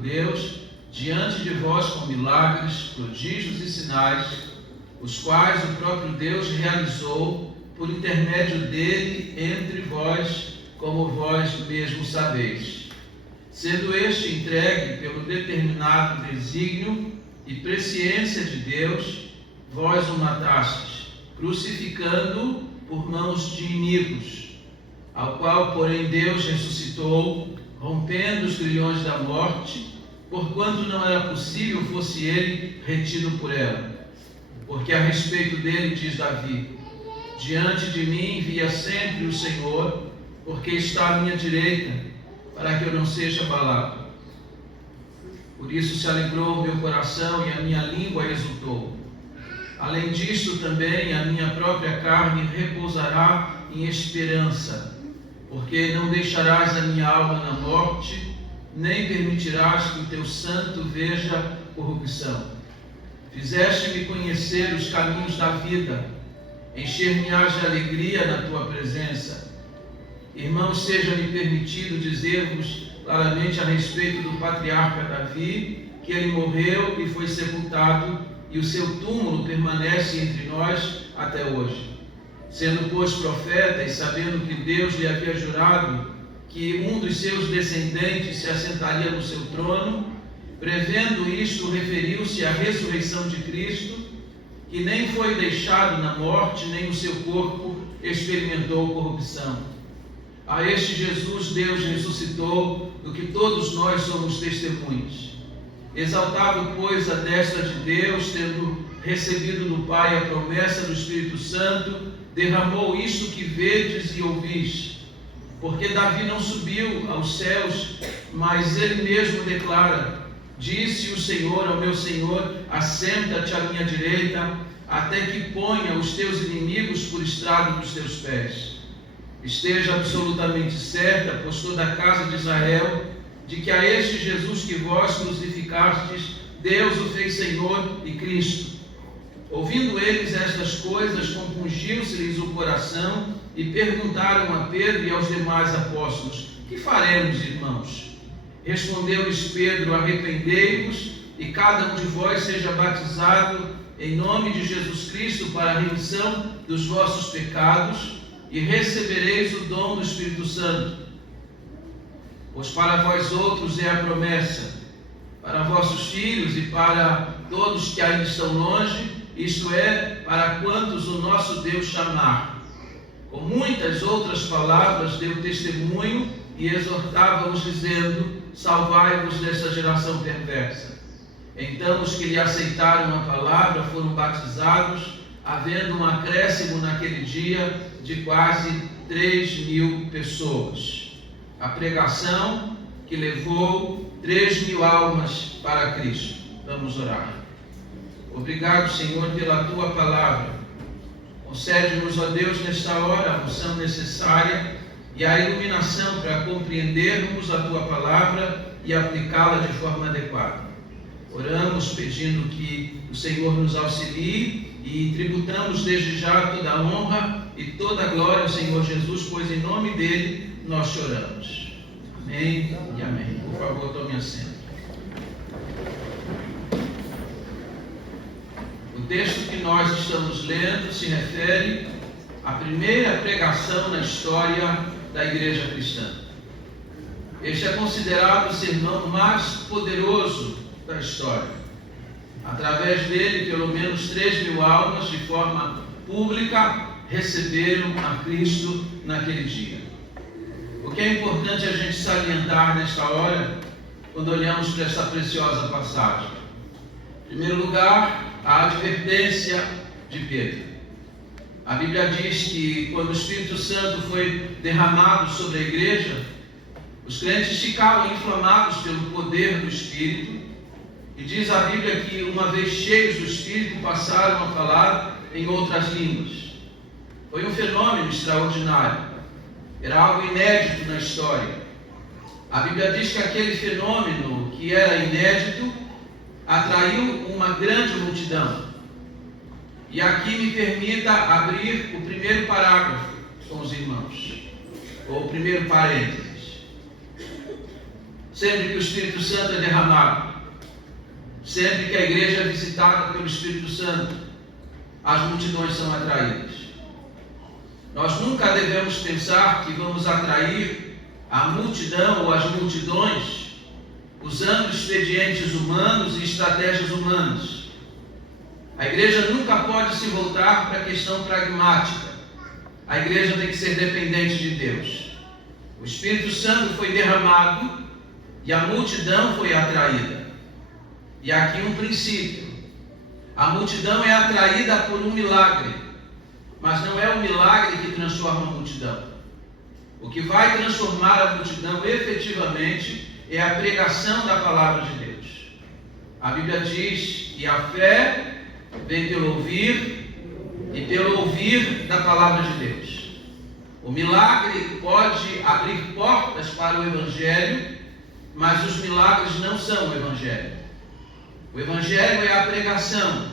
Deus diante de vós com milagres, prodígios e sinais, os quais o próprio Deus realizou por intermédio dele entre vós, como vós mesmos sabeis. Sendo este entregue pelo determinado desígnio e presciência de Deus, vós o matastes, crucificando-o por mãos de inimigos, ao qual, porém, Deus ressuscitou, rompendo os grilhões da morte, porquanto não era possível fosse ele retido por ela. Porque a respeito dele diz Davi: diante de mim via sempre o Senhor, porque está à minha direita, para que eu não seja abalado. Por isso se alegrou o meu coração e a minha língua exultou. Além disto também a minha própria carne repousará em esperança, porque não deixarás a minha alma na morte, nem permitirás que o teu santo veja corrupção. Fizeste-me conhecer os caminhos da vida, encher-me-ás de alegria na tua presença. Irmãos, seja-me permitido dizer-vos claramente a respeito do patriarca Davi, que ele morreu e foi sepultado, e o seu túmulo permanece entre nós até hoje. Sendo, pois, profeta e sabendo que Deus lhe havia jurado que um dos seus descendentes se assentaria no seu trono, prevendo isto, referiu-se à ressurreição de Cristo, que nem foi deixado na morte, nem o seu corpo experimentou corrupção. A este Jesus Deus ressuscitou, do que todos nós somos testemunhas. Exaltado, pois, à destra de Deus, tendo recebido do Pai a promessa do Espírito Santo, derramou isto que vedes e ouvis. Porque Davi não subiu aos céus, mas ele mesmo declara: disse o Senhor ao meu Senhor, assenta-te à minha direita, até que ponha os teus inimigos por estrado dos teus pés. Esteja absolutamente certa, pois toda a casa de Israel, de que a este Jesus que vós crucificastes, Deus o fez Senhor e Cristo. Ouvindo eles estas coisas, compungiu-se-lhes o coração e perguntaram a Pedro e aos demais apóstolos: que faremos, irmãos? Respondeu-lhes Pedro: arrependei-vos e cada um de vós seja batizado em nome de Jesus Cristo para a remissão dos vossos pecados, e recebereis o dom do Espírito Santo. Pois para vós outros é a promessa, para vossos filhos e para todos que ainda estão longe, isto é, para quantos o nosso Deus chamar. Com muitas outras palavras deu testemunho e exortava-os, dizendo: salvai-vos desta geração perversa. Então os que lhe aceitaram a palavra foram batizados, havendo um acréscimo naquele dia de quase 3.000 pessoas. A pregação que levou 3.000 almas para Cristo. Vamos orar. Obrigado, Senhor, pela Tua palavra. Concede-nos, ó Deus, nesta hora a unção necessária e a iluminação para compreendermos a Tua palavra e aplicá-la de forma adequada. Oramos pedindo que o Senhor nos auxilie e tributamos desde já toda a honra e toda a glória ao Senhor Jesus, pois em nome dele nós choramos. Amém e amém. Por favor, tome assento. O texto que nós estamos lendo se refere à primeira pregação na história da igreja cristã. Este é considerado o sermão mais poderoso da história. Através dele, pelo menos 3.000 almas, de forma pública, receberam a Cristo naquele dia. O que é importante a gente salientar nesta hora, quando olhamos para essa preciosa passagem? Em primeiro lugar, a advertência de Pedro. A Bíblia diz que quando o Espírito Santo foi derramado sobre a igreja, os crentes ficaram inflamados pelo poder do Espírito, e diz a Bíblia que uma vez cheios do Espírito passaram a falar em outras línguas. Foi um fenômeno extraordinário, era algo inédito na história. A Bíblia diz que aquele fenômeno que era inédito atraiu uma grande multidão. E aqui me permita abrir o primeiro parágrafo com os irmãos, ou o primeiro parênteses. sempre que o Espírito Santo é derramado, sempre que a igreja é visitada pelo Espírito Santo, as multidões são atraídas. Nós nunca devemos pensar que vamos atrair a multidão ou as multidões usando expedientes humanos e estratégias humanas. A igreja nunca pode se voltar para a questão pragmática. A igreja tem que ser dependente de Deus. O Espírito Santo foi derramado e a multidão foi atraída. E aqui um princípio: a multidão é atraída por um milagre, mas não é o milagre que transforma a multidão. O que vai transformar a multidão efetivamente é a pregação da palavra de Deus. A Bíblia diz que a fé vem pelo ouvir e pelo ouvir da palavra de Deus. O milagre pode abrir portas para o Evangelho, mas os milagres não são o Evangelho. O Evangelho é a pregação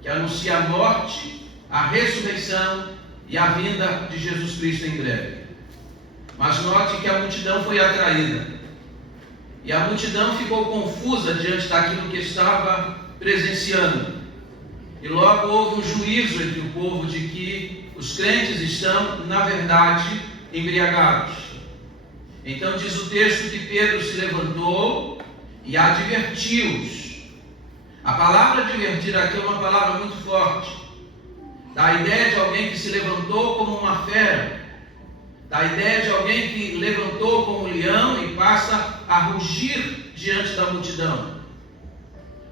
que anuncia a morte, a ressurreição e a vinda de Jesus Cristo em breve. Mas note que a multidão foi atraída. E a multidão ficou confusa diante daquilo que estava presenciando. E logo houve um juízo entre o povo de que os crentes estão, na verdade, embriagados. Então diz o texto que Pedro se levantou e advertiu-os. A palavra advertir aqui é uma palavra muito forte. Dá a ideia de alguém que se levantou como uma fera. Dá a ideia de alguém que levantou como um leão e passa a rugir diante da multidão.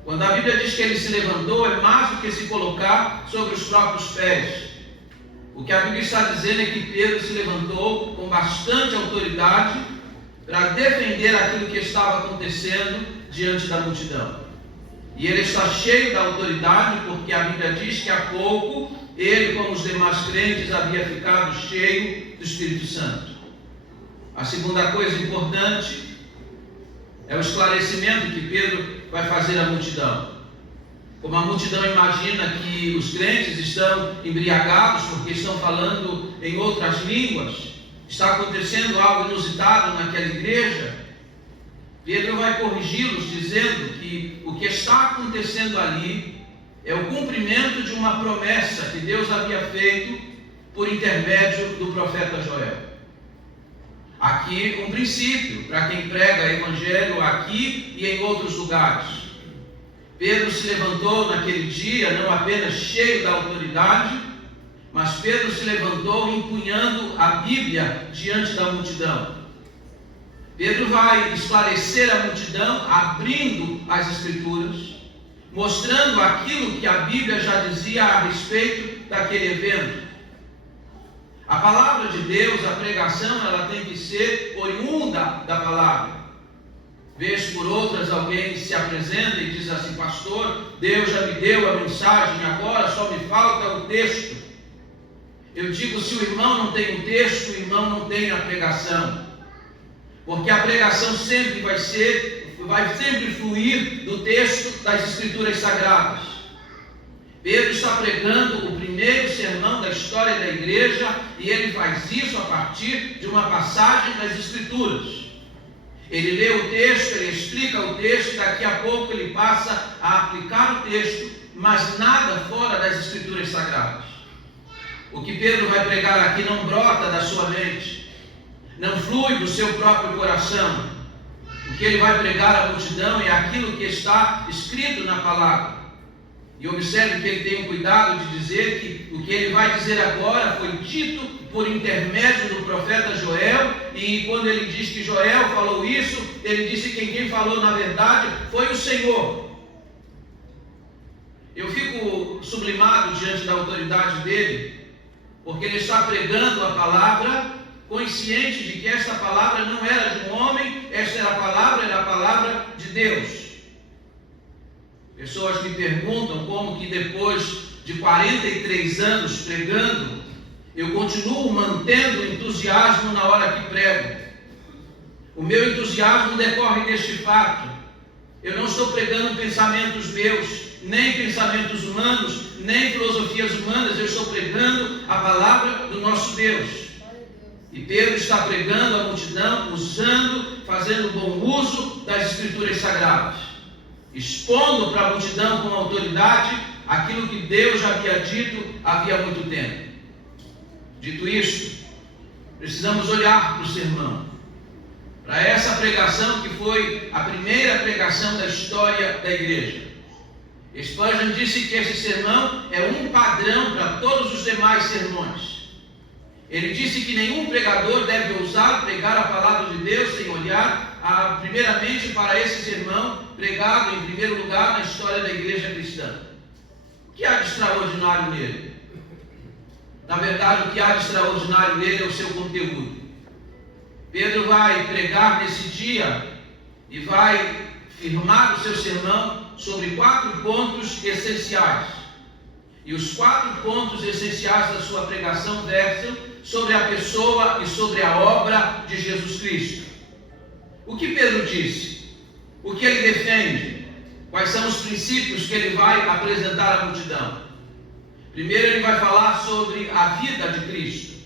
Quando a Bíblia diz que ele se levantou, é mais do que se colocar sobre os próprios pés. O que a Bíblia está dizendo é que Pedro se levantou com bastante autoridade para defender aquilo que estava acontecendo diante da multidão. E ele está cheio da autoridade, porque a Bíblia diz que há pouco ele, como os demais crentes, havia ficado cheio do Espírito Santo. A segunda coisa importante é o esclarecimento que Pedro vai fazer à multidão. Como a multidão imagina que os crentes estão embriagados porque estão falando em outras línguas, está acontecendo algo inusitado naquela igreja, Pedro vai corrigi-los dizendo que o que está acontecendo ali é o cumprimento de uma promessa que Deus havia feito por intermédio do profeta Joel. Aqui um princípio para quem prega evangelho aqui e em outros lugares. Pedro se levantou naquele dia não apenas cheio da autoridade, mas Pedro se levantou empunhando a Bíblia diante da multidão. Pedro vai esclarecer a multidão abrindo as Escrituras, mostrando aquilo que a Bíblia já dizia a respeito daquele evento. A palavra de Deus, a pregação, ela tem que ser oriunda da palavra. Vez por outras alguém se apresenta e diz assim: pastor, Deus já me deu a mensagem, agora só me falta o texto. Eu digo, se o irmão não tem um texto, o irmão não tem a pregação. Porque a pregação sempre vai sempre fluir do texto das Escrituras Sagradas. Pedro está pregando o primeiro sermão da história da igreja e ele faz isso a partir de uma passagem das Escrituras. Ele lê o texto, ele explica o texto e daqui a pouco ele passa a aplicar o texto, mas nada fora das Escrituras Sagradas. O que Pedro vai pregar aqui não brota da sua mente, não flui do seu próprio coração. O que ele vai pregar à multidão é aquilo que está escrito na palavra. E observe que ele tem o cuidado de dizer que o que ele vai dizer agora foi dito por intermédio do profeta Joel, e quando ele diz que Joel falou isso, ele disse que quem falou na verdade foi o Senhor. Eu fico sublimado diante da autoridade dele, porque ele está pregando a palavra, consciente de que esta palavra não era de um homem, esta era a palavra de Deus. Pessoas me perguntam como que depois de 43 anos pregando, eu continuo mantendo o entusiasmo na hora que prego. O meu entusiasmo decorre deste fato. Eu não estou pregando pensamentos meus, nem pensamentos humanos, nem filosofias humanas. Eu estou pregando a palavra do nosso Deus. E Pedro está pregando à multidão, fazendo bom uso das Escrituras Sagradas, expondo para a multidão com autoridade aquilo que Deus já havia dito havia muito tempo. Dito isto, precisamos olhar para o sermão, para essa pregação que foi a primeira pregação da história da igreja. Spurgeon disse que esse sermão é um padrão para todos os demais sermões. Ele disse que nenhum pregador deve ousar pregar a palavra de Deus sem olhar primeiramente para esse sermão pregado em primeiro lugar na história da igreja cristã. O que há de extraordinário nele? Na verdade, o que há de extraordinário nele é o seu conteúdo. Pedro vai pregar nesse dia e vai firmar o seu sermão sobre 4 pontos essenciais. E os 4 pontos essenciais da sua pregação versam sobre a pessoa e sobre a obra de Jesus Cristo. O que Pedro disse? O que ele defende? Quais são os princípios que ele vai apresentar à multidão? Primeiro ele vai falar sobre a vida de Cristo.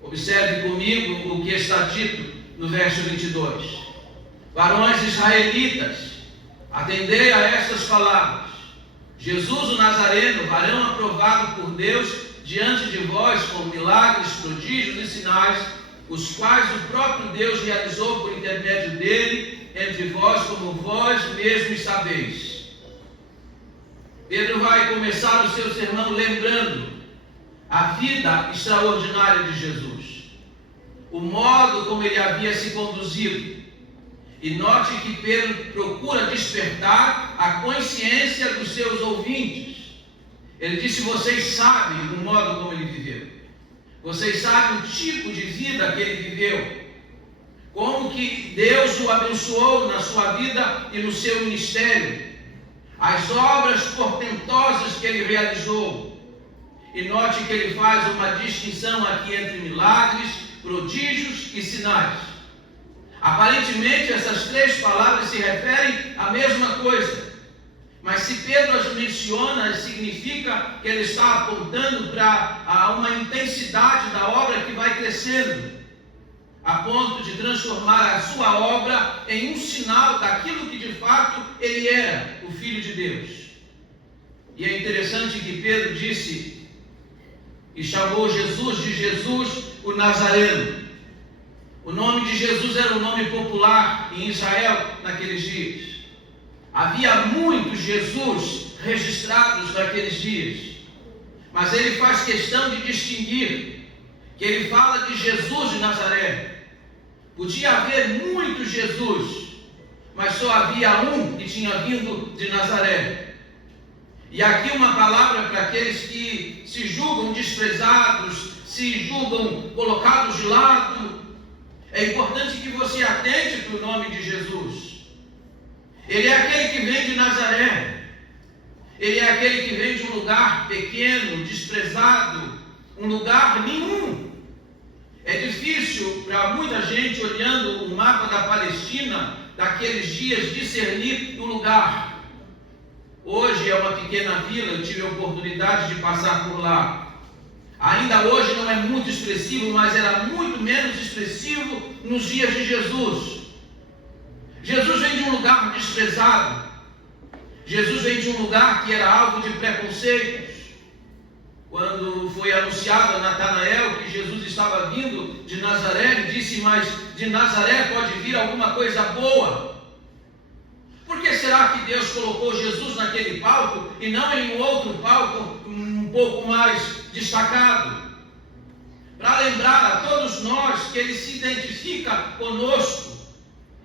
Observe comigo o que está dito no verso 22. Varões israelitas, atendei a estas palavras. Jesus o Nazareno, varão aprovado por Deus diante de vós com milagres, prodígios e sinais, os quais o próprio Deus realizou por intermédio dele entre vós, como vós mesmos sabeis. Pedro vai começar o seu sermão lembrando a vida extraordinária de Jesus, o modo como ele havia se conduzido. E note que Pedro procura despertar a consciência dos seus ouvintes. Ele disse: vocês sabem o modo como ele viveu, vocês sabem o tipo de vida que ele viveu, como que Deus o abençoou na sua vida e no seu ministério, as obras portentosas que ele realizou. E note que ele faz uma distinção aqui entre milagres, prodígios e sinais. Aparentemente essas 3 palavras se referem à mesma coisa, mas se Pedro as menciona, significa que ele está apontando para uma intensidade da obra que vai crescendo, a ponto de transformar a sua obra em um sinal daquilo que de fato ele era, o Filho de Deus. E é interessante que Pedro disse e chamou Jesus de Jesus o Nazareno. O nome de Jesus era um nome popular em Israel naqueles dias. Havia muitos Jesus registrados naqueles dias, mas ele faz questão de distinguir que ele fala de Jesus de Nazaré. Podia haver muitos Jesus, mas só havia um que tinha vindo de Nazaré. E aqui uma palavra para aqueles que se julgam desprezados, se julgam colocados de lado. É importante que você atente para o nome de Jesus. Ele é aquele que vem de Nazaré. Ele é aquele que vem de um lugar pequeno, desprezado, um lugar nenhum. É difícil para muita gente, olhando o mapa da Palestina, daqueles dias, discernir o lugar. Hoje é uma pequena vila, eu tive a oportunidade de passar por lá. Ainda hoje não é muito expressivo, mas era muito menos expressivo nos dias de Jesus. Jesus vem de um lugar desprezado. Jesus vem de um lugar que era alvo de preconceitos. Quando foi anunciado a Natanael que Jesus estava vindo de Nazaré, ele disse: mas de Nazaré pode vir alguma coisa boa. Por que será que Deus colocou Jesus naquele palco e não em um outro palco um pouco mais destacado? Para lembrar a todos nós que Ele se identifica conosco.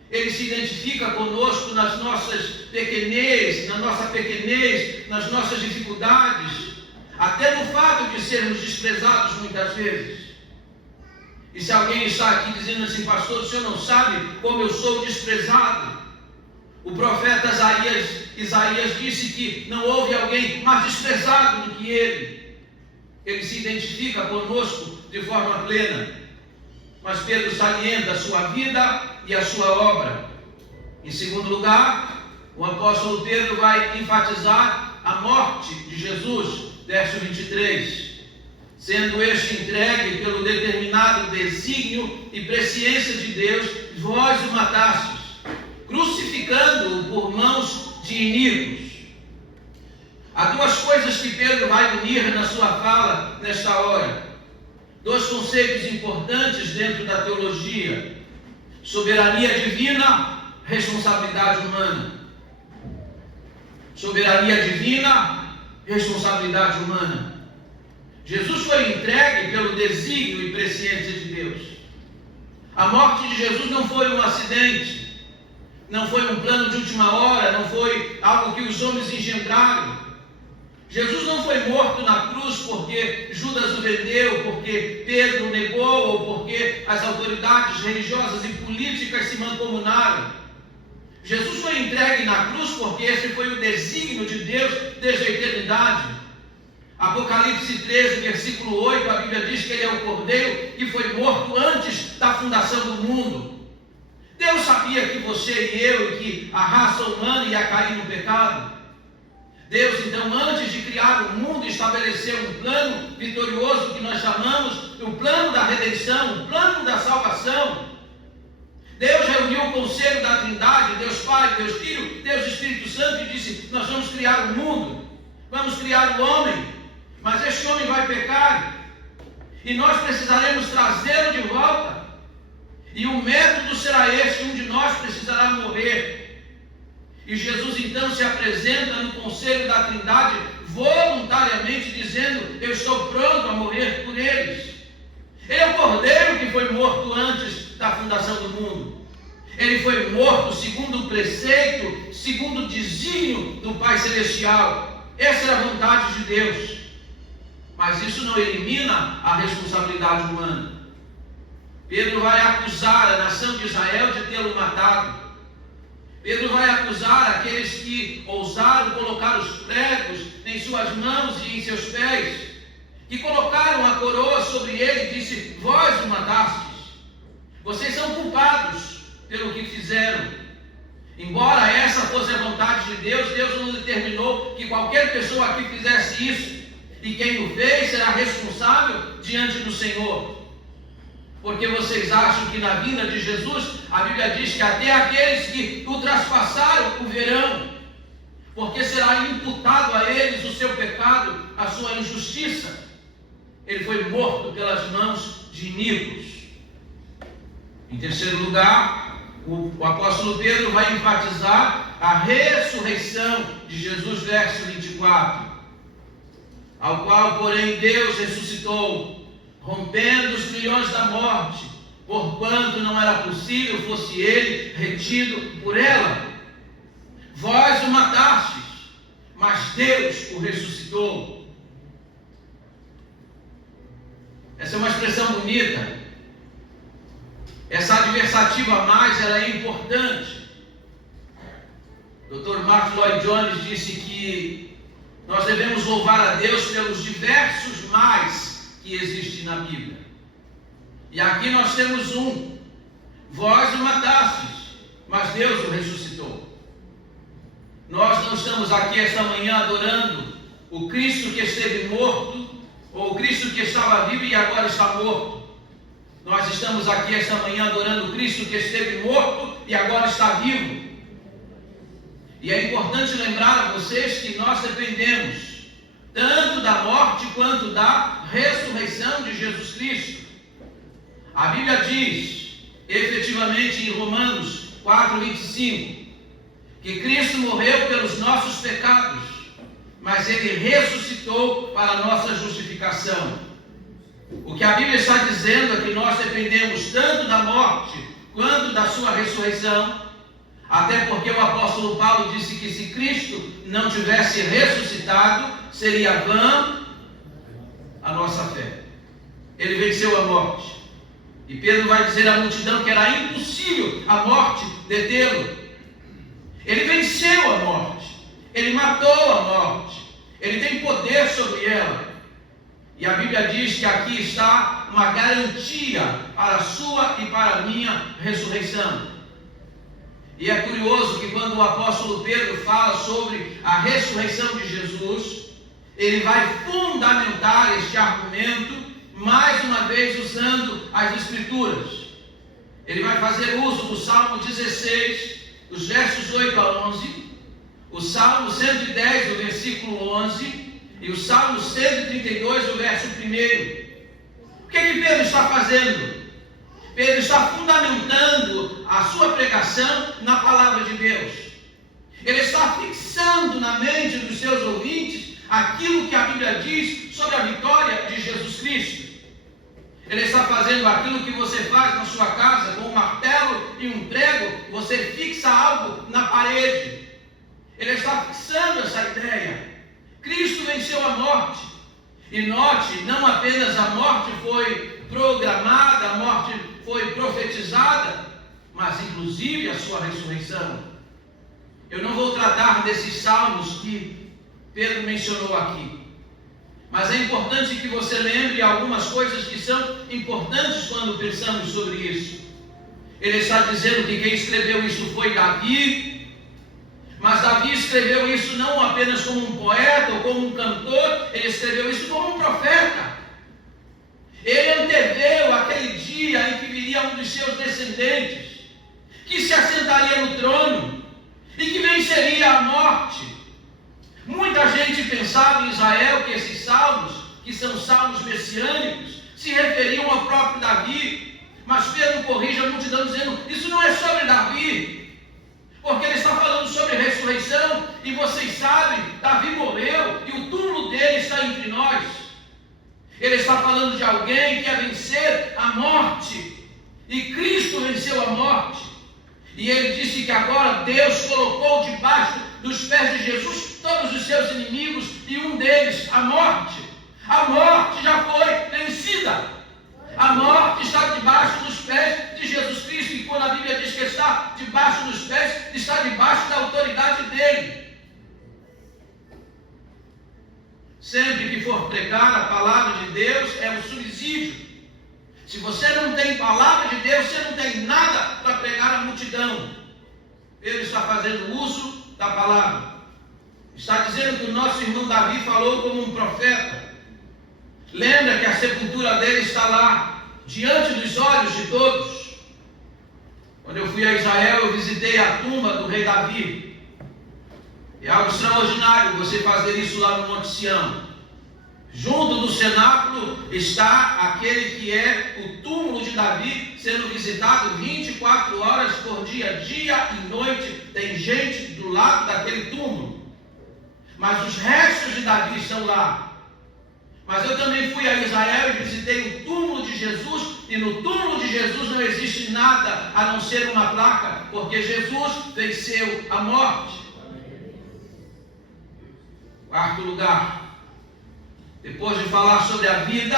Ele se identifica conosco nas nossas pequenez, na nossa pequenez, nas nossas dificuldades, até no fato de sermos desprezados muitas vezes. E se alguém está aqui dizendo assim: pastor, o senhor não sabe como eu sou desprezado? O profeta Isaías disse que não houve alguém mais desprezado do que ele. Ele se identifica conosco de forma plena. Mas Pedro salienta a sua vida e a sua obra. Em segundo lugar, o apóstolo Pedro vai enfatizar a morte de Jesus, verso 23. sendo este entregue pelo determinado desígnio e presciência de Deus, vós o matastes, crucificando-o por mãos de iníquos. Há duas coisas que Pedro vai unir na sua fala nesta hora. Dois conceitos importantes dentro da teologia: soberania divina, responsabilidade humana. Soberania divina, responsabilidade humana. Jesus foi entregue pelo desígnio e presciência de Deus. A morte de Jesus não foi um acidente, não foi um plano de última hora, não foi algo que os homens engendraram. Jesus não foi morto na cruz porque Judas o vendeu, porque Pedro o negou, ou porque as autoridades religiosas e políticas se mancomunaram. Jesus foi entregue na cruz porque esse foi o desígnio de Deus desde a eternidade. Apocalipse 13, versículo 8, a Bíblia diz que ele é o Cordeiro que foi morto antes da fundação do mundo. Deus sabia que você e eu, e que a raça humana ia cair no pecado. Deus, então, antes de criar o mundo, estabeleceu um plano vitorioso que nós chamamos o plano da redenção, o plano da salvação. Deus reuniu o conselho da Trindade, Deus Pai, Deus Filho, Deus Espírito Santo, e disse: nós vamos criar o mundo, vamos criar o homem, mas este homem vai pecar, e nós precisaremos trazê-lo de volta, e o método será este: um de nós precisará morrer. E Jesus então se apresenta no conselho da Trindade voluntariamente, dizendo: eu estou pronto a morrer por eles. Ele é o Cordeiro que foi morto antes da fundação do mundo. Ele foi morto segundo o preceito, segundo o desígnio do Pai Celestial. Essa era a vontade de Deus. Mas isso não elimina a responsabilidade humana. Pedro vai acusar a nação de Israel de tê-lo matado. Pedro vai acusar aqueles que ousaram colocar os pregos em suas mãos e em seus pés, que colocaram a coroa sobre ele e disse: vós o matastes. Vocês são culpados pelo que fizeram. Embora essa fosse a vontade de Deus, Deus não determinou que qualquer pessoa aqui fizesse isso. E quem o fez será responsável diante do Senhor. Porque vocês acham que na vinda de Jesus, a Bíblia diz que até aqueles que o traspassaram o verão, porque será imputado a eles o seu pecado, a sua injustiça. Ele foi morto pelas mãos de iníquos. Em terceiro lugar, o apóstolo Pedro vai enfatizar a ressurreição de Jesus, verso 24, ao qual, porém, Deus ressuscitou, rompendo os grilhões da morte, porquanto não era possível fosse ele retido por ela. Vós o matastes, mas Deus o ressuscitou. Essa é uma expressão bonita. Essa adversativa mais, ela é importante. Dr. Martin Lloyd-Jones disse que nós devemos louvar a Deus pelos diversos mais que existe na Bíblia. E aqui nós temos um: vós o matastes, mas Deus o ressuscitou. Nós não estamos aqui esta manhã adorando o Cristo que esteve morto, ou o Cristo que estava vivo e agora está morto. Nós estamos aqui esta manhã adorando o Cristo que esteve morto e agora está vivo. E é importante lembrar a vocês que nós dependemos tanto da morte quanto da ressurreição de Jesus Cristo. A Bíblia diz, efetivamente em Romanos 4:25, que Cristo morreu pelos nossos pecados, mas Ele ressuscitou para a nossa justificação. O que a Bíblia está dizendo é que nós dependemos tanto da morte quanto da sua ressurreição, até porque o apóstolo Paulo disse que se Cristo não tivesse ressuscitado, seria vã a nossa fé. Ele venceu a morte. E Pedro vai dizer à multidão que era impossível a morte detê-lo. Ele venceu a morte. Ele matou a morte. Ele tem poder sobre ela. E a Bíblia diz que aqui está uma garantia para a sua e para a minha ressurreição. E é curioso que quando o apóstolo Pedro fala sobre a ressurreição de Jesus, ele vai fundamentar este argumento, mais uma vez usando as Escrituras. Ele vai fazer uso do Salmo 16, dos versos 8 a 11, o Salmo 110, do versículo 11, e o Salmo 132, do verso 1. O que Pedro está fazendo? Pedro está fundamentando a sua pregação na palavra de Deus. Ele está fixando na mente dos seus ouvintes aquilo que a Bíblia diz sobre a vitória de Jesus Cristo. Ele está fazendo aquilo que você faz na sua casa com um martelo e um prego, você fixa algo na parede. Ele está fixando essa ideia. Cristo venceu a morte. E note, não apenas a morte foi programada, a morte foi profetizada, mas inclusive a sua ressurreição. Eu não vou tratar desses salmos que Pedro mencionou aqui, mas é importante que você lembre algumas coisas que são importantes quando pensamos sobre isso. Ele está dizendo que quem escreveu isso foi Davi, mas Davi escreveu isso não apenas como um poeta ou como um cantor, ele escreveu isso como um profeta. Ele anteveu aquele dia em que viria um dos seus descendentes, que se assentaria no trono e que venceria a morte. Muita gente pensava em Israel que esses salmos, que são salmos messiânicos, se referiam ao próprio Davi, mas Pedro corrige a multidão dizendo, isso não é sobre Davi, porque ele está falando sobre ressurreição, e vocês sabem, Davi morreu, e o túmulo dele está entre nós. Ele está falando de alguém que ia vencer a morte, e Cristo venceu a morte, e ele disse que agora Deus colocou debaixo dos pés de Jesus todos os seus inimigos, e um deles, a morte. A morte já foi vencida. A morte está debaixo dos pés de Jesus Cristo, e quando a Bíblia diz que está debaixo dos pés, está debaixo da autoridade dele. Sempre que for pregar a palavra de Deus, é um subsídio. Se você não tem palavra de Deus, você não tem nada para pregar à multidão. Ele está fazendo uso da palavra. Está dizendo que o nosso irmão Davi falou como um profeta. Lembra que a sepultura dele está lá, diante dos olhos de todos. Quando eu fui a Israel, eu visitei a tumba do rei Davi. É algo extraordinário você fazer isso lá no Monte Sião. Junto do cenáculo está aquele que é o túmulo de Davi, sendo visitado 24 horas por dia, dia e noite. Tem gente do lado daquele túmulo. Mas os restos de Davi estão lá. Mas eu também fui a Israel e visitei o túmulo de Jesus, e no túmulo de Jesus não existe nada a não ser uma placa, porque Jesus venceu a morte. Quarto lugar, depois de falar sobre a vida,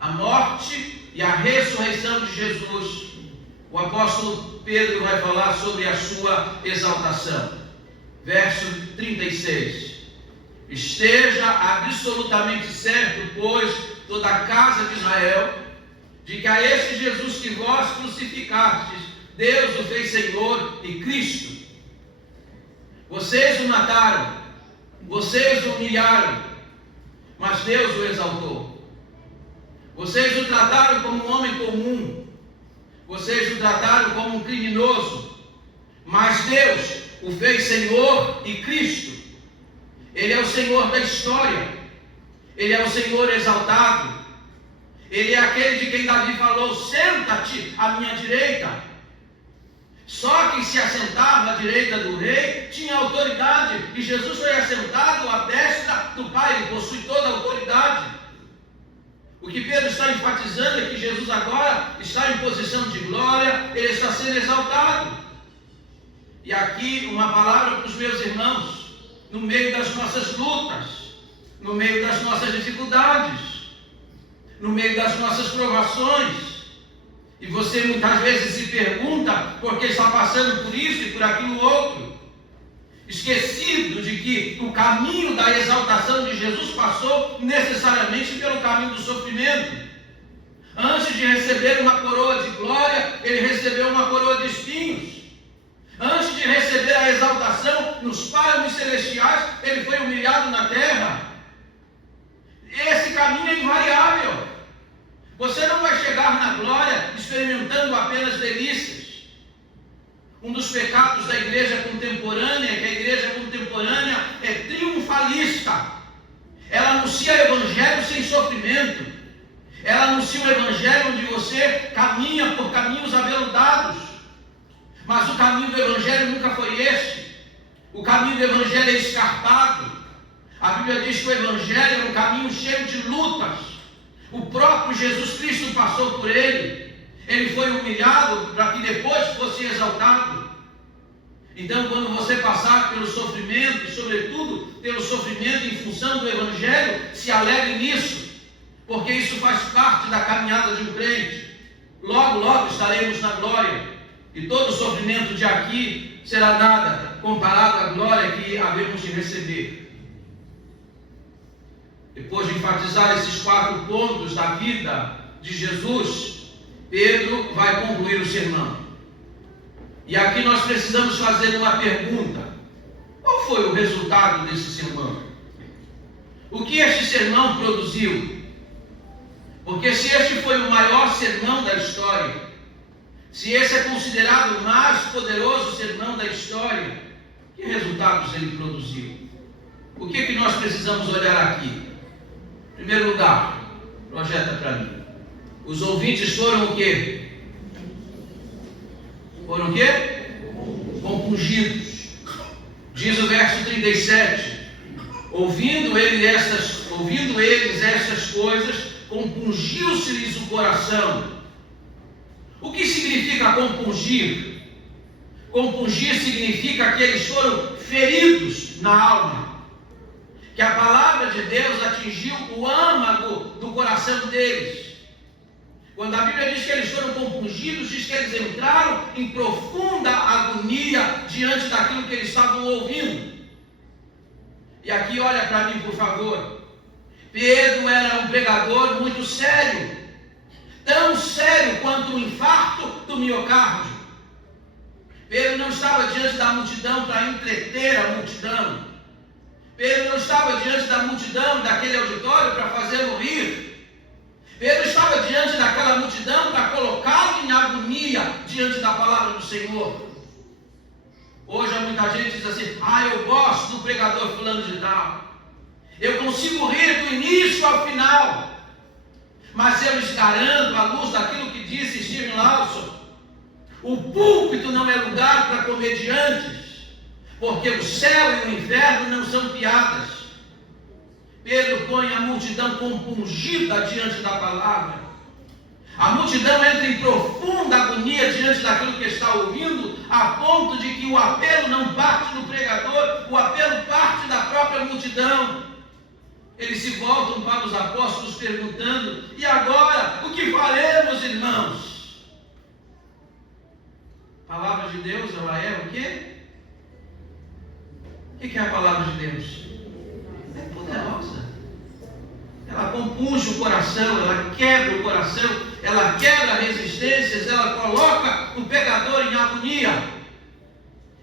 a morte e a ressurreição de Jesus, o apóstolo Pedro vai falar sobre a sua exaltação. Verso 36. Esteja absolutamente certo, pois, toda a casa de Israel, de que a este Jesus que vós crucificastes, Deus o fez Senhor e Cristo. Vocês o mataram, vocês o humilharam, mas Deus o exaltou. Vocês o trataram como um homem comum, vocês o trataram como um criminoso, mas Deus o fez Senhor e Cristo. Ele é o Senhor da história, Ele é o Senhor exaltado, Ele é aquele de quem Davi falou, senta-te à minha direita. Só quem se assentava à direita do rei tinha autoridade, e Jesus foi assentado à destra do Pai, ele possui toda a autoridade. O que Pedro está enfatizando é que Jesus agora está em posição de glória, ele está sendo exaltado. E aqui uma palavra para os meus irmãos, no meio das nossas lutas, no meio das nossas dificuldades, no meio das nossas provações, e você muitas vezes se pergunta por que está passando por isso e por aquilo outro, esquecido de que o caminho da exaltação de Jesus passou necessariamente pelo caminho do sofrimento. Antes de receber uma coroa de glória, ele recebeu uma coroa de espinhos. Antes de receber a exaltação nos páramos celestiais, ele foi humilhado na terra. Esse caminho é invariável. Você não vai chegar na glória experimentando apenas delícias. Um dos pecados da igreja contemporânea é que a igreja contemporânea é triunfalista. Ela anuncia o evangelho sem sofrimento. Ela anuncia o evangelho onde você caminha por caminhos aveludados. Mas o caminho do evangelho nunca foi este. O caminho do evangelho é escarpado. A Bíblia diz que o evangelho é um caminho cheio de lutas. O próprio Jesus Cristo passou por ele. Ele foi humilhado para que depois fosse exaltado. Então, quando você passar pelo sofrimento, e sobretudo pelo sofrimento em função do evangelho, se alegre nisso, porque isso faz parte da caminhada de um crente. Logo, logo estaremos na glória, e todo o sofrimento de aqui será nada comparado à glória que havemos de receber. Depois de enfatizar esses 4 pontos da vida de Jesus, Pedro vai concluir o sermão. E aqui nós precisamos fazer uma pergunta: qual foi o resultado desse sermão? O que este sermão produziu? Porque se este foi o maior sermão da história, se esse é considerado o mais poderoso sermão da história, que resultados ele produziu? O que nós precisamos olhar aqui? Em primeiro lugar, projeta para mim. Os ouvintes foram o quê? Foram o quê? Compungidos. Diz o verso 37. Ouvindo eles estas coisas, compungiu-se-lhes o coração. O que significa compungir? Compungir significa que eles foram feridos na alma. Que a palavra de Deus atingiu o âmago do coração deles. Quando a Bíblia diz que eles foram compungidos, diz que eles entraram em profunda agonia diante daquilo que eles estavam ouvindo. E aqui olha para mim, por favor. Pedro era um pregador muito sério. Tão sério quanto o infarto do miocárdio. Pedro não estava diante da multidão para entreter a multidão. Pedro não estava diante da multidão, daquele auditório, para fazê-lo rir. Pedro estava diante daquela multidão para colocá-lo em agonia diante da palavra do Senhor. Hoje há muita gente que diz assim: eu gosto do pregador fulano de tal. Eu consigo rir do início ao final. Mas eu lhes garanto, à luz daquilo que disse Steven Lawson, o púlpito não é lugar para comediantes. Porque o céu e o inferno não são piadas. Pedro põe a multidão compungida diante da palavra. A multidão entra em profunda agonia diante daquilo que está ouvindo, a ponto de que o apelo não parte do pregador, o apelo parte da própria multidão. Eles se voltam para os apóstolos perguntando: e agora, o que faremos, irmãos? A palavra de Deus, ela é o quê? O que é a palavra de Deus? É poderosa. Ela compunge o coração, ela quebra o coração, ela quebra resistências, ela coloca o pecador em agonia.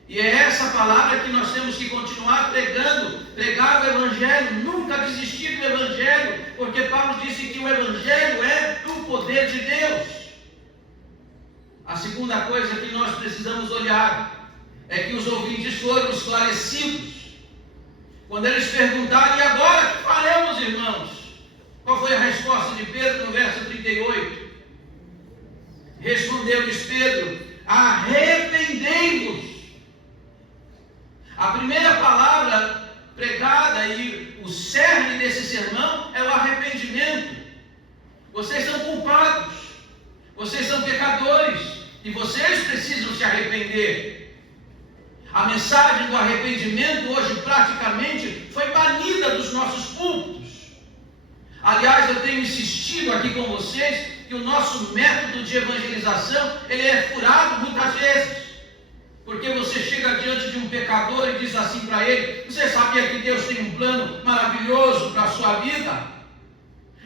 E é essa palavra que nós temos que continuar pregando, pregar o Evangelho, nunca desistir do Evangelho, porque Paulo disse que o Evangelho é o poder de Deus. A segunda coisa que nós precisamos olhar é que os ouvintes foram esclarecidos. Quando eles perguntaram: e agora o que faremos, irmãos? Qual foi a resposta de Pedro no verso 38? Respondeu-lhes Pedro: arrependei-vos. A primeira palavra pregada e o cerne desse sermão é o arrependimento. Vocês são culpados, vocês são pecadores e vocês precisam se arrepender. A mensagem do arrependimento hoje praticamente foi banida dos nossos púlpitos. Aliás, eu tenho insistido aqui com vocês que o nosso método de evangelização, ele é furado muitas vezes. Porque você chega diante de um pecador e diz assim para ele: você sabia que Deus tem um plano maravilhoso para a sua vida?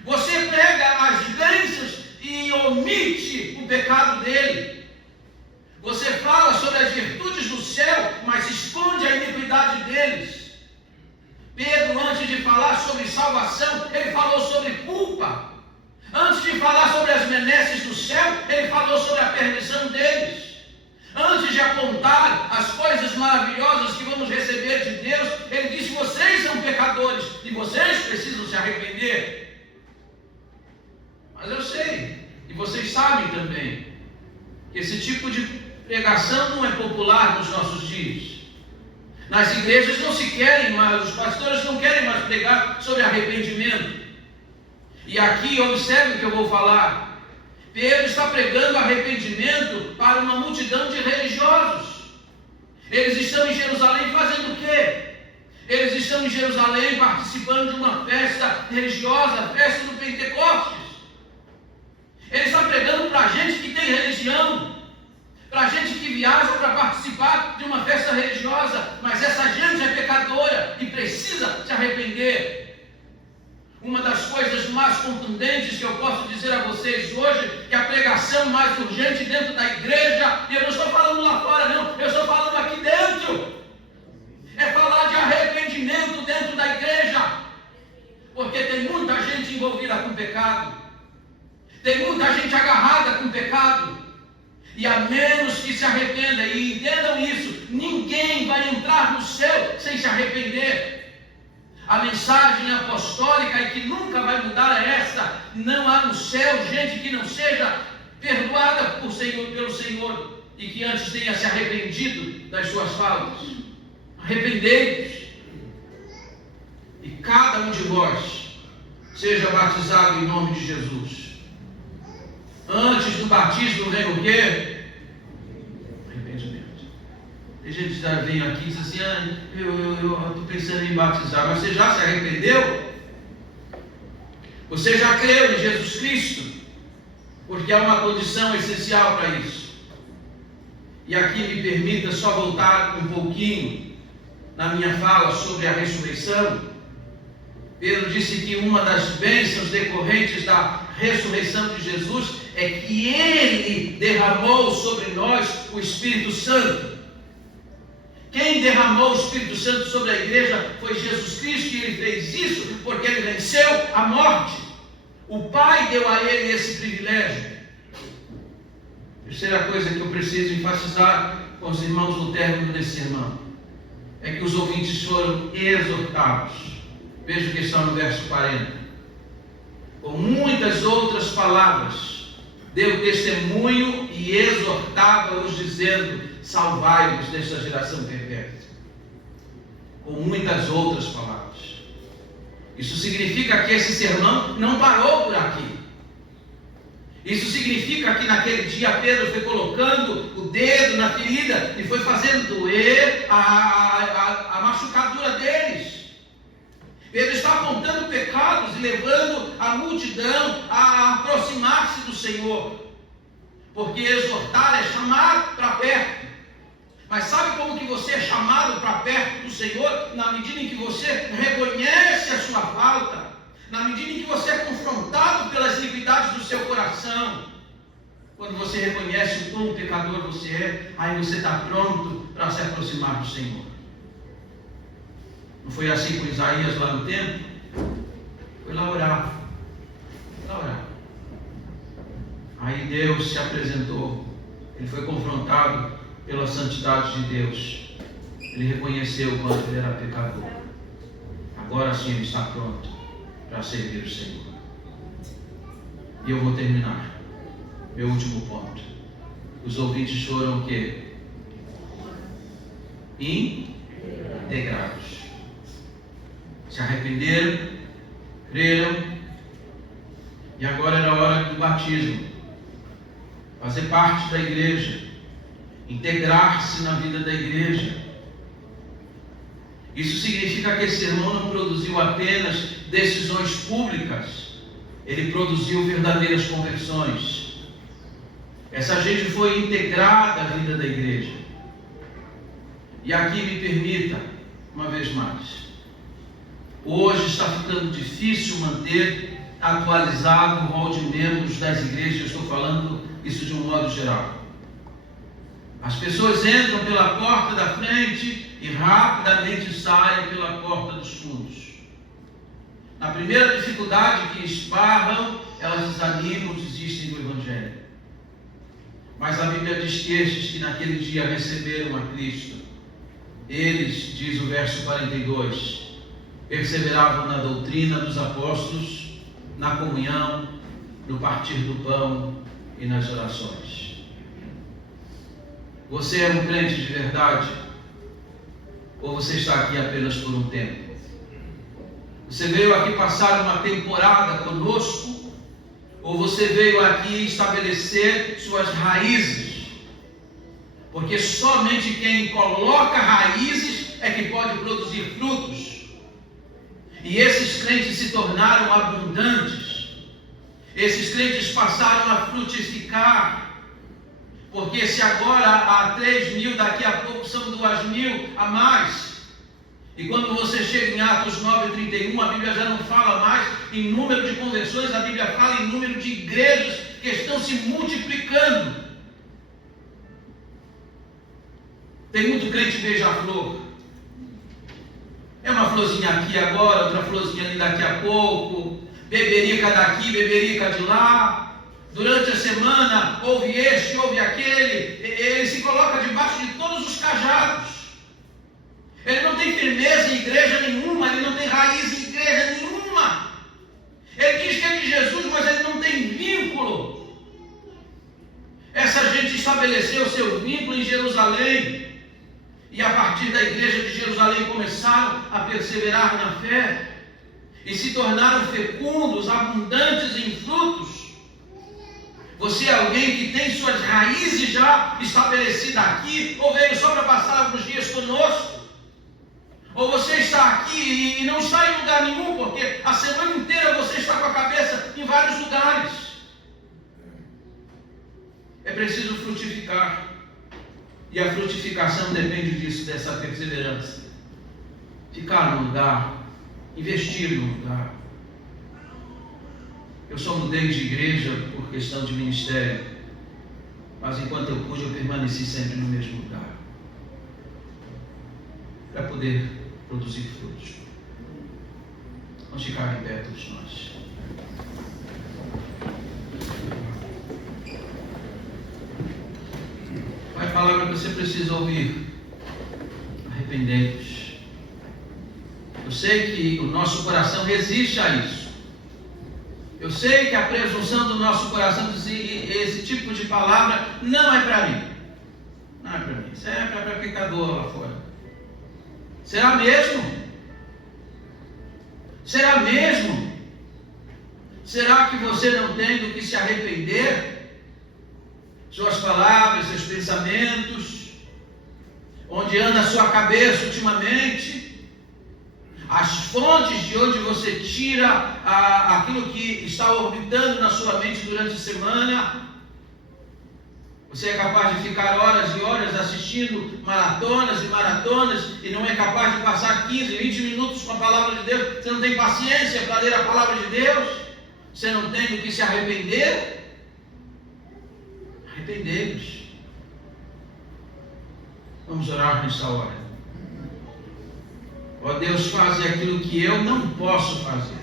Você pega as bênçãos e omite o pecado dele. Você fala sobre as virtudes do céu, mas esconde a iniquidade deles. Pedro, antes de falar sobre salvação, ele falou sobre culpa. Antes de falar sobre as benesses do céu, ele falou sobre a perdição deles. Antes de apontar as coisas maravilhosas que vamos receber de Deus, ele disse: vocês são pecadores e vocês precisam se arrepender. Mas eu sei, e vocês sabem também, que esse tipo de pregação não é popular nos nossos dias. Nas igrejas não se querem mais, os pastores não querem mais pregar sobre arrependimento. E aqui, observe o que eu vou falar. Pedro está pregando arrependimento para uma multidão de religiosos. Eles estão em Jerusalém fazendo o quê? Eles estão em Jerusalém participando de uma festa religiosa, a festa do Pentecostes. Ele está pregando para gente que tem religião, para gente que viaja para participar de uma festa religiosa, mas essa gente é pecadora e precisa se arrepender. Uma das coisas mais contundentes que eu posso dizer a vocês hoje, que a pregação mais urgente dentro da igreja, e eu não estou falando lá fora não, eu estou falando aqui dentro, é falar de arrependimento dentro da igreja, porque tem muita gente envolvida com pecado, tem muita gente agarrada com pecado, e a menos que se arrependa, e entendam isso, ninguém vai entrar no céu sem se arrepender. A mensagem apostólica e que nunca vai mudar é essa: não há no céu gente que não seja perdoada pelo Senhor e que antes tenha se arrependido das suas faltas. Arrependei-vos e cada um de vós seja batizado em nome de Jesus. Antes do batismo vem o quê? Tem gente que já vem aqui e diz assim: eu estou pensando em batizar, mas você já se arrependeu? Você já creu em Jesus Cristo? Porque há uma condição essencial para isso. E aqui me permita só voltar um pouquinho na minha fala sobre a ressurreição. Pedro disse que uma das bênçãos decorrentes da ressurreição de Jesus é que Ele derramou sobre nós o Espírito Santo. Quem derramou o Espírito Santo sobre a igreja foi Jesus Cristo, e Ele fez isso porque Ele venceu a morte. O Pai deu a Ele esse privilégio. Terceira coisa que eu preciso enfatizar com os irmãos no término desse sermão é que os ouvintes foram exortados. Veja o que está no verso 40. Com muitas outras palavras, deu testemunho e exortava-os, dizendo: salvai-vos desta geração perversa. Com muitas outras palavras. Isso significa que esse sermão não parou por aqui. Isso significa que naquele dia Pedro foi colocando o dedo na ferida e foi fazendo doer a machucadura deles. Pedro está apontando pecados e levando a multidão a aproximar-se do Senhor. Porque exortar é chamar para perto. Mas sabe como que você é chamado para perto do Senhor? Na medida em que você reconhece a sua falta, na medida em que você é confrontado pelas iniquidades do seu coração. Quando você reconhece o quão pecador você é, aí você está pronto para se aproximar do Senhor. Não foi assim com Isaías lá no templo? Foi lá orar. Foi lá orar. Aí Deus se apresentou. Ele foi confrontado pela santidade de Deus. Ele reconheceu o quanto ele era pecador. Agora sim ele está pronto para servir o Senhor. E eu vou terminar. Meu último ponto. Os ouvintes foram o quê? Integrados. Se arrependeram, creram, e agora era a hora do batismo. Fazer parte da igreja, integrar-se na vida da igreja. Isso significa que esse sermão não produziu apenas decisões públicas, ele produziu verdadeiras conversões. Essa gente foi integrada à vida da igreja. E aqui me permita, uma vez mais, hoje está ficando difícil manter atualizado o rol de membros das igrejas. Eu estou falando isso de um modo geral. As pessoas entram pela porta da frente, e rapidamente saiam pela porta dos fundos. Na primeira dificuldade que esbarram, elas desanimam, desistem do Evangelho. Mas a Bíblia diz que estes que naquele dia receberam a Cristo, eles, diz o verso 42, perseveravam na doutrina dos apóstolos, na comunhão, no partir do pão e nas orações. Você é um crente de verdade? Ou você está aqui apenas por um tempo? Você veio aqui passar uma temporada conosco? Ou você veio aqui estabelecer suas raízes? Porque somente quem coloca raízes é que pode produzir frutos. E esses crentes se tornaram abundantes. Esses crentes passaram a frutificar. Porque se agora há 3.000, daqui a pouco são 2.000 a mais. E quando você chega em Atos 9:31, a Bíblia já não fala mais em número de conversões, a Bíblia fala em número de igrejas que estão se multiplicando. Tem muito crente beija-flor. É uma florzinha aqui agora, outra florzinha ali daqui a pouco, beberica daqui, beberica de lá. Durante a semana, ouve este, ouve aquele, ele se coloca debaixo de todos os cajados. Ele não tem firmeza em igreja nenhuma, ele não tem raiz em igreja nenhuma. Ele diz que é de Jesus, mas ele não tem vínculo. Essa gente estabeleceu o seu vínculo em Jerusalém. E a partir da igreja de Jerusalém começaram a perseverar na fé. E se tornaram fecundos, abundantes em frutos. Você é alguém que tem suas raízes já estabelecidas aqui, ou veio só para passar alguns dias conosco? Ou você está aqui e não está em lugar nenhum, porque a semana inteira você está com a cabeça em vários lugares. É preciso frutificar. E a frutificação depende disso, dessa perseverança. Ficar no lugar, investir no lugar. Eu só mudei de igreja por questão de ministério, mas enquanto eu pude, eu permaneci sempre no mesmo lugar, para poder produzir frutos. Vamos ficar em pé todos nós. Vai falar que você precisa ouvir. Arrependei-vos. Eu sei que o nosso coração resiste a isso. Eu sei que a presunção do nosso coração diz esse tipo de palavra não é para mim. Não é para mim. Isso é para pecador lá fora. Será mesmo? Será mesmo? Será que você não tem do que se arrepender? Suas palavras, seus pensamentos, onde anda a sua cabeça ultimamente? As fontes de onde você tira aquilo que está orbitando na sua mente durante a semana. Você é capaz de ficar horas e horas assistindo maratonas e maratonas e não é capaz de passar 15, 20 minutos com a palavra de Deus. Você não tem paciência para ler a palavra de Deus. Você não tem do que se arrepender. Arrependei-vos. Vamos orar nessa hora. Ó Deus, faze aquilo que eu não posso fazer.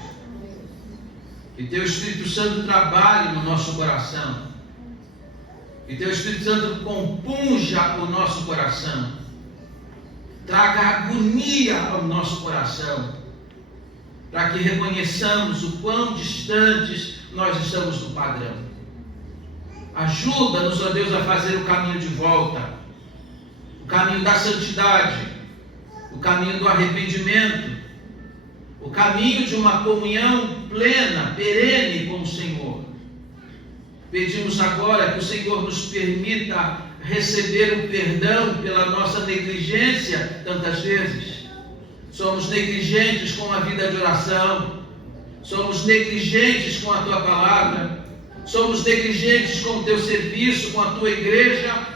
Que Teu Espírito Santo trabalhe no nosso coração. Que Teu Espírito Santo compunja o nosso coração. Traga agonia ao nosso coração. Para que reconheçamos o quão distantes nós estamos do padrão. Ajuda-nos, ó Deus, a fazer o caminho de volta. O caminho da santidade. O caminho do arrependimento, o caminho de uma comunhão plena, perene com o Senhor. Pedimos agora que o Senhor nos permita receber o perdão pela nossa negligência tantas vezes. Somos negligentes com a vida de oração, somos negligentes com a Tua palavra, somos negligentes com o Teu serviço, com a Tua igreja.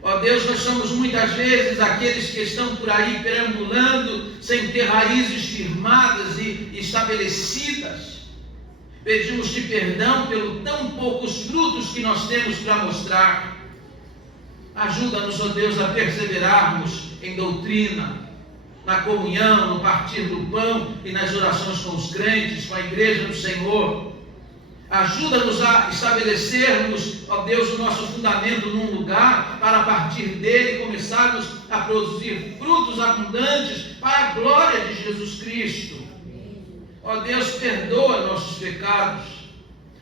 Ó Deus, nós somos muitas vezes aqueles que estão por aí perambulando sem ter raízes firmadas e estabelecidas. Pedimos-te perdão pelo tão poucos frutos que nós temos para mostrar. Ajuda-nos, ó Deus, a perseverarmos em doutrina, na comunhão, no partir do pão e nas orações com os crentes, com a igreja do Senhor. Ajuda-nos a estabelecermos, ó Deus, o nosso fundamento num lugar, para a partir dele começarmos a produzir frutos abundantes para a glória de Jesus Cristo. Ó Deus, perdoa nossos pecados,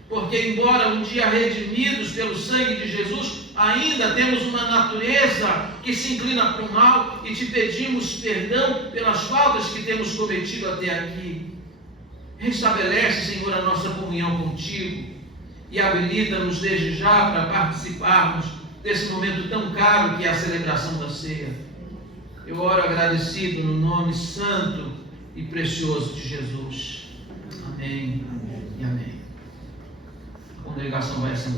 porque embora um dia redimidos pelo sangue de Jesus, ainda temos uma natureza que se inclina para o mal e te pedimos perdão pelas faltas que temos cometido até aqui. Restabelece, Senhor, a nossa comunhão contigo e habilita-nos desde já para participarmos desse momento tão caro que é a celebração da ceia. Eu oro agradecido no nome santo e precioso de Jesus. Amém e amém. A congregação vai assentar.